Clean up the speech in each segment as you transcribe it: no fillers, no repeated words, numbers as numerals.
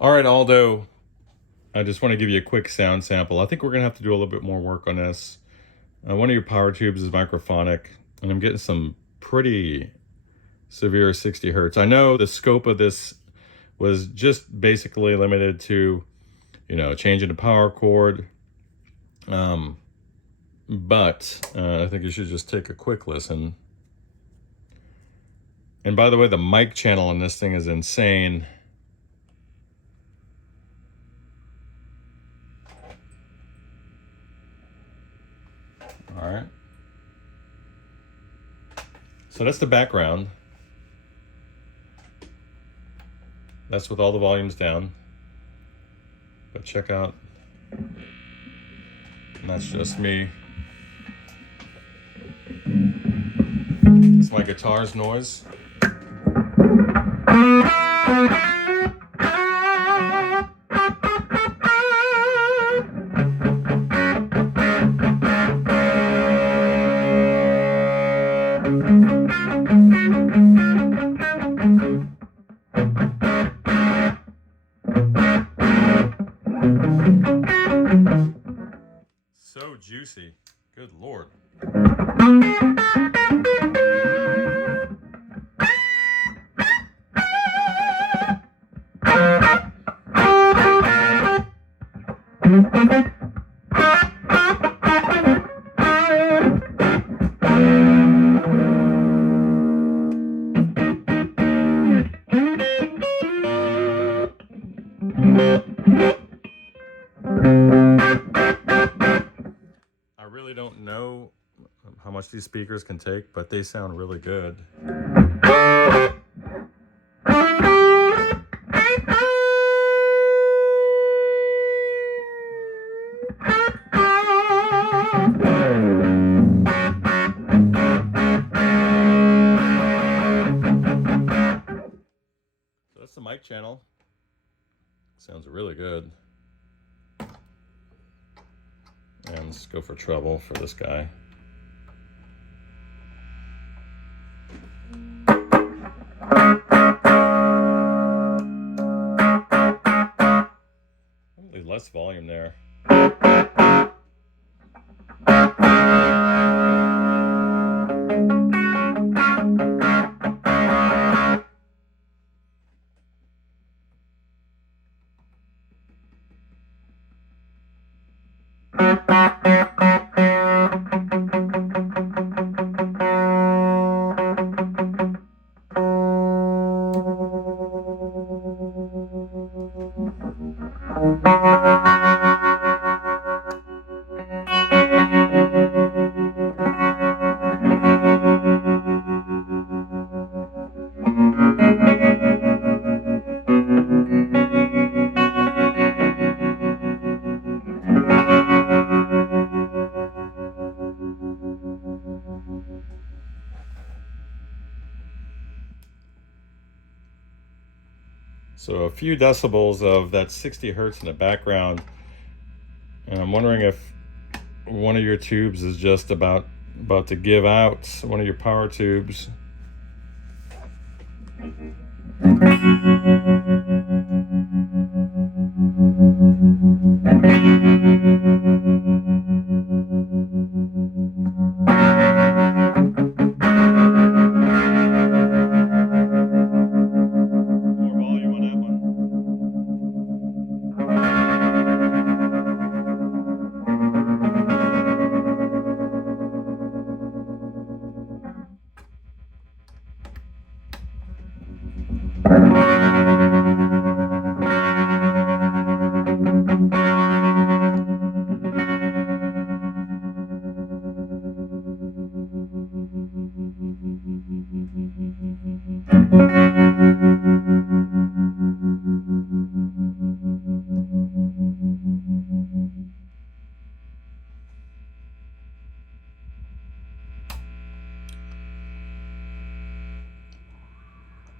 All right, Aldo, I just want to give you a quick sound sample. I think we're going to have to do a little bit more work on this. One of your power tubes is microphonic, and I'm getting some pretty severe 60 hertz. I know the scope of this was just basically limited to, changing the power cord. But I think you should just take a quick listen. And by the way, the mic channel on this thing is insane. All right. So that's the background. That's with all the volumes down. But check out, and that's just me. It's my guitar's noise. So juicy. Good Lord. I really don't know how much these speakers can take, but they sound really good. So that's the mic channel. Sounds really good. And let's go for treble for this guy. Probably less volume there. So a few decibels of that 60 hertz in the background, and I'm wondering if one of your tubes is just about to give out, one of your power tubes.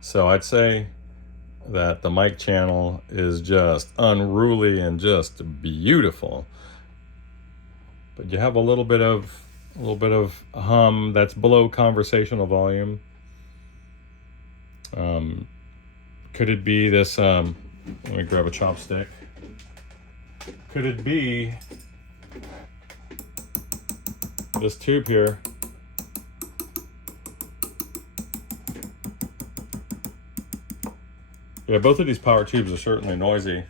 So I'd say that the mic channel is just unruly and just beautiful. But you have a little bit of hum that's below conversational volume. Could it be this Let me grab a chopstick. Could it be this tube here? Yeah, both of these power tubes are certainly noisy.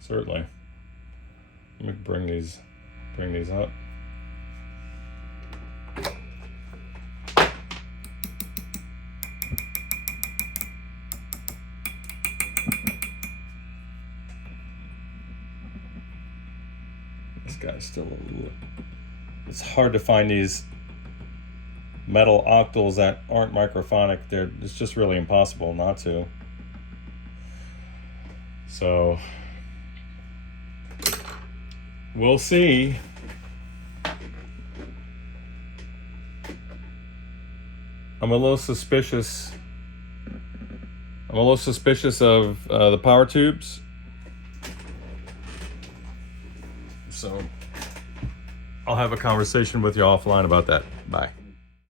Certainly. Let me bring these up. This guy's still a little... It's hard to find these metal octals that aren't microphonic. It's just really impossible not to. So we'll see. I'm a little suspicious. I'm a little suspicious of the power tubes. So I'll have a conversation with you offline about that. Bye.